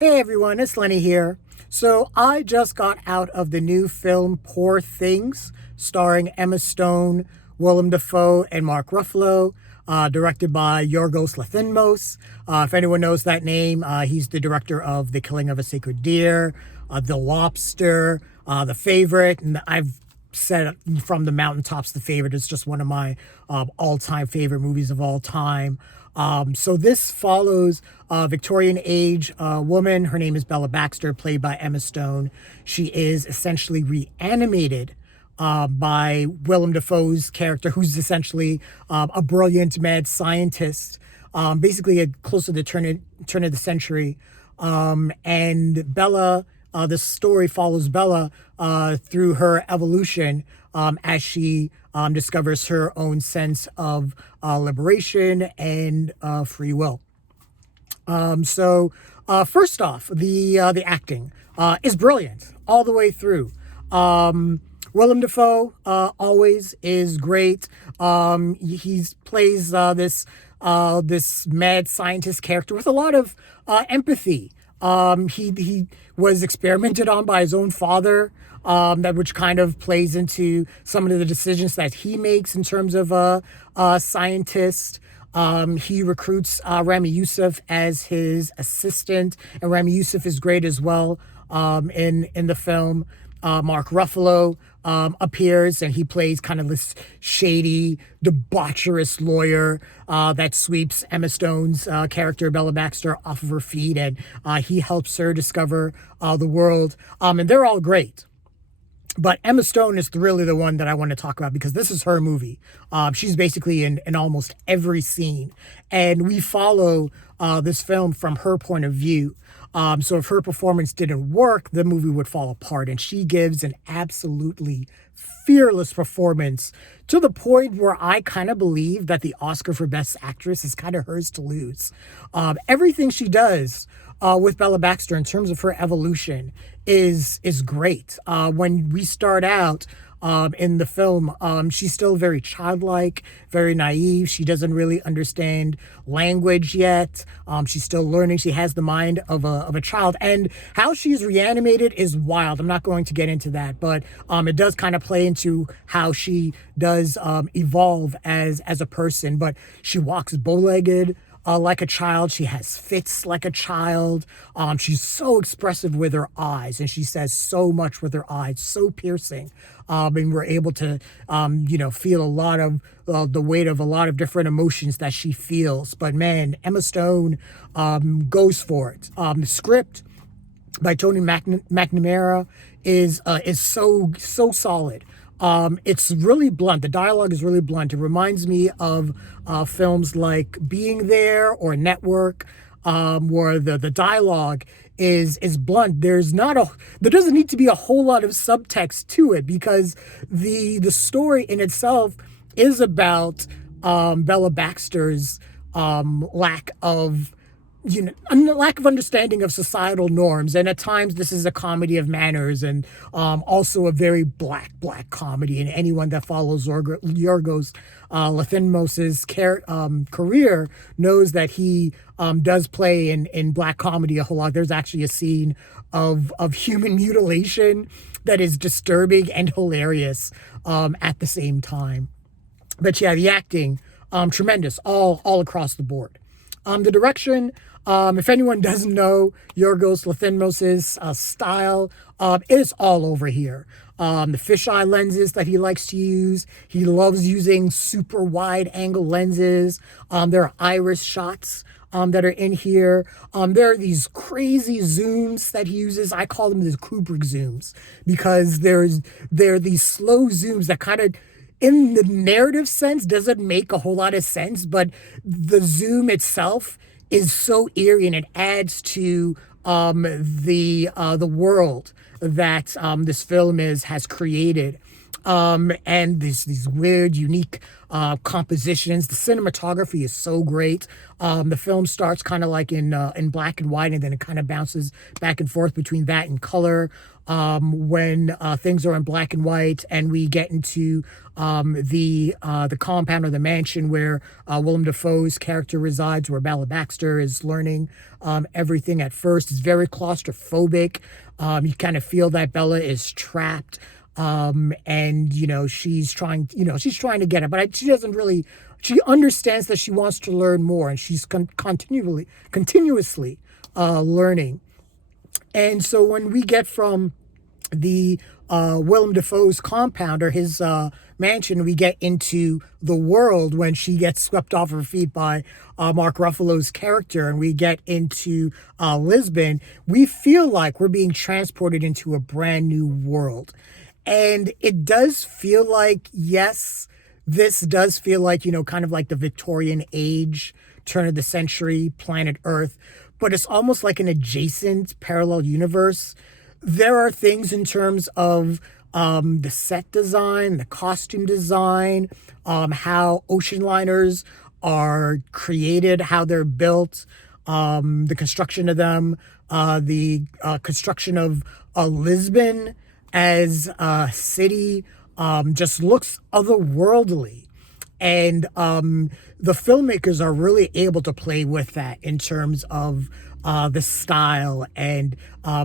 Hey everyone, it's Lenny here. So I just got out of the new film Poor Things, starring Emma Stone, Willem Dafoe, and Mark Ruffalo, directed by Yorgos Lanthimos. If anyone knows that name, he's the director of The Killing of a Sacred Deer, The Lobster, The Favorite, and I've said from the mountaintops, The Favorite is just one of my all-time favorite movies of all time. So this follows a Victorian age woman. Her name is Bella Baxter, played by Emma Stone. She is essentially reanimated by Willem Dafoe's character, who's essentially a brilliant mad scientist, basically close to the turn of the century. And Bella, the story follows Bella through her evolution as she discovers her own sense of liberation and free will. First off, the acting is brilliant all the way through. Willem Dafoe always is great. He plays this mad scientist character with a lot of empathy. He was experimented on by his own father, that which kind of plays into some of the decisions that he makes in terms of a scientist. He recruits Ramy Youssef as his assistant, and Ramy Youssef is great as well in the film. Mark Ruffalo appears, and he plays kind of this shady, debaucherous lawyer that sweeps Emma Stone's character, Bella Baxter, off of her feet, and he helps her discover the world. And they're all great. But Emma Stone is really the one that I want to talk about because this is her movie. She's basically in almost every scene. And we follow this film from her point of view. So if her performance didn't work, the movie would fall apart. And she gives an absolutely fearless performance to the point where I kind of believe that the Oscar for Best Actress is kind of hers to lose. Everything she does with Bella Baxter in terms of her evolution is great. When we start out in the film, she's still very childlike, very naive. She doesn't really understand language yet. She's still learning. She has the mind of a child. And how she's reanimated is wild. I'm not going to get into that, but it does kind of play into how she does evolve as a person. But she walks bow-legged. Like a child. She has fits like a child. She's so expressive with her eyes, and she says so much with her eyes, so piercing. And we're able to, feel a lot of the weight of a lot of different emotions that she feels. But man, Emma Stone goes for it. The script by Tony McNamara is so solid. It's really blunt. The dialogue is really blunt. It reminds me of films like Being There or Network, where the dialogue is blunt. There doesn't need to be a whole lot of subtext to it because the story in itself is about Bella Baxter's lack of a lack of understanding of societal norms. And at times this is a comedy of manners and also a very black comedy. And anyone that follows Yorgos Lanthimos' career knows that he does play in black comedy a whole lot. There's actually a scene of human mutilation that is disturbing and hilarious at the same time. But yeah, the acting, tremendous all across the board. The direction, if anyone doesn't know Yorgos Lanthimos' style, it's all over here. The fisheye lenses that he likes to use. He loves using super wide angle lenses. There are iris shots that are in here. There are these crazy zooms that he uses. I call them the Kubrick zooms because there are these slow zooms that kind of, in the narrative sense, doesn't make a whole lot of sense, but the zoom itself is so eerie and it adds to the world that this film has created. and these weird, unique compositions. The cinematography is so great. The film starts kind of like in black and white, and then it kind of bounces back and forth between that and color. When things are in black and white, and we get into the compound or the mansion where Willem Dafoe's character resides, where Bella Baxter is learning everything at first. It's very claustrophobic. You kind of feel that Bella is trapped. And she's trying to get it, but she doesn't really. She understands that she wants to learn more, and she's continuously learning. And so when we get from the Willem Dafoe's compound or his mansion, we get into the world when she gets swept off her feet by Mark Ruffalo's character, and we get into Lisbon. We feel like we're being transported into a brand new world. And it does feel like, yes, this does feel like, kind of like the Victorian age, turn of the century, planet Earth, but it's almost like an adjacent parallel universe. There are things in terms of the set design, the costume design, how ocean liners are created, how they're built, the construction of them, the construction of Lisbon as a city just looks otherworldly. And the filmmakers are really able to play with that in terms of the style and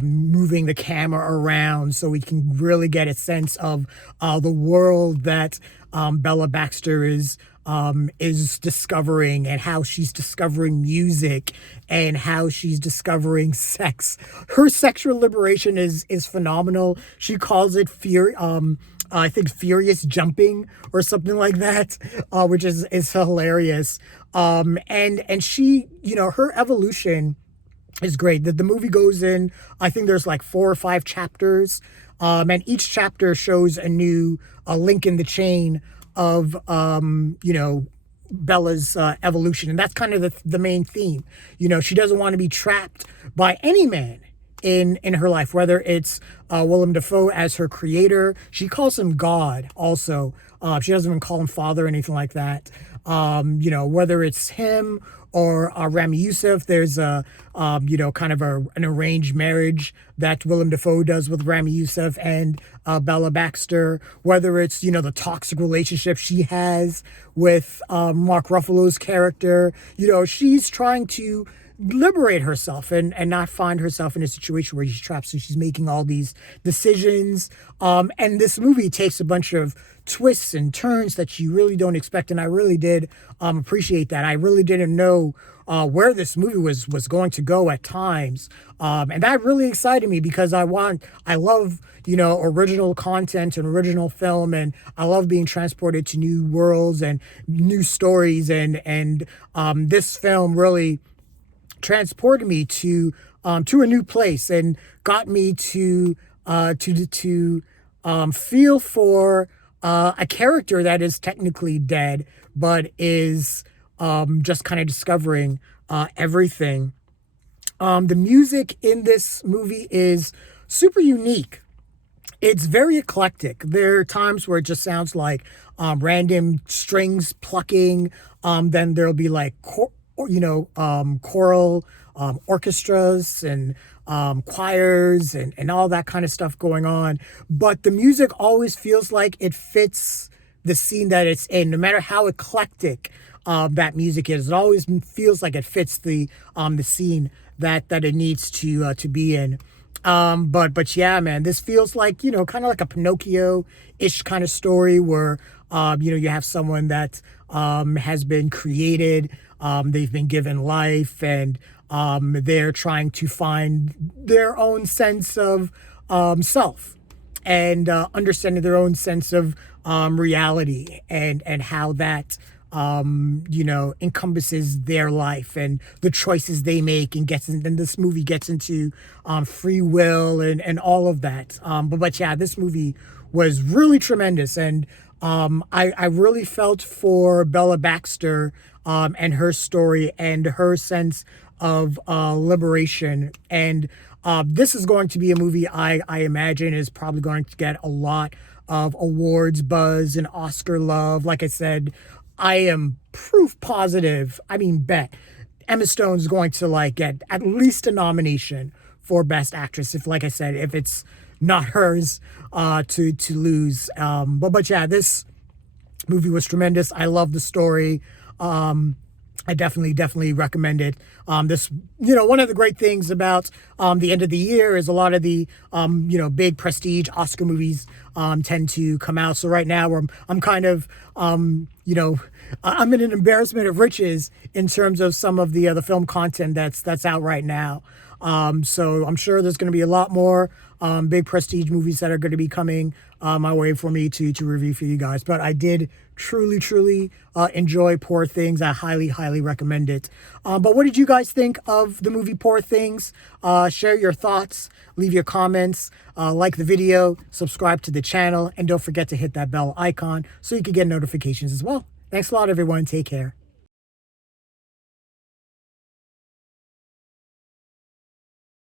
moving the camera around so we can really get a sense of the world that Bella Baxter is discovering, and how she's discovering music, and how she's discovering sex. Her sexual liberation is phenomenal. She calls it fear. I think furious jumping or something like that, which is hilarious. And she, her evolution is great. The movie goes in, I think there's like 4 or 5 chapters, and each chapter shows a new link in the chain of Bella's evolution, and that's kind of the main theme. She doesn't want to be trapped by any man in her life, whether it's Willem Dafoe as her creator. She calls him God also. She doesn't even call him father or anything like that. Whether it's him or Ramy Youssef, there's a kind of an arranged marriage that Willem Dafoe does with Ramy Youssef and Bella Baxter. Whether it's the toxic relationship she has with Mark Ruffalo's character, she's trying to liberate herself and not find herself in a situation where she's trapped. So she's making all these decisions. And this movie takes a bunch of twists and turns that you really don't expect. And I really did appreciate that. I really didn't know where this movie was going to go at times. And that really excited me because I love, original content and original film. And I love being transported to new worlds and new stories. And this film really transported me to a new place and got me to feel for a character that is technically dead, but is just kind of discovering everything. The music in this movie is super unique. It's very eclectic. There are times where it just sounds like random strings plucking. Then there'll be like choral orchestras and choirs and all that kind of stuff going on. But the music always feels like it fits the scene that it's in, no matter how eclectic that music is. It always feels like it fits the scene that it needs to be in. But yeah, man, this feels like, kind of like a Pinocchio-ish kind of story where, you have someone that has been created, they've been given life, and they're trying to find their own sense of self and understanding their own sense of reality and how that encompasses their life and the choices they make, and then this movie gets into free will and all of that. But yeah, this movie was really tremendous, and I really felt for Bella Baxter and her story and her sense of liberation. And this is going to be a movie I imagine is probably going to get a lot of awards buzz and Oscar love. Like I said, I am proof positive. I mean, bet Emma Stone's going to like get at least a nomination for Best Actress. If, like I said, if it's not hers to lose. But yeah, this movie was tremendous. I love the story. I definitely recommend it. This, one of the great things about the end of the year is a lot of the, big prestige Oscar movies tend to come out. So right now I'm kind of, I'm in an embarrassment of riches in terms of some of the film content that's out right now. So I'm sure there's going to be a lot more big prestige movies that are going to be coming my way for me to review for you guys. But I did truly enjoy Poor Things. I highly recommend it. But what did you guys think of the movie Poor Things? Share your thoughts, leave your comments, like the video, subscribe to the channel, and don't forget to hit that bell icon so you can get notifications as well. Thanks a lot, everyone. Take care.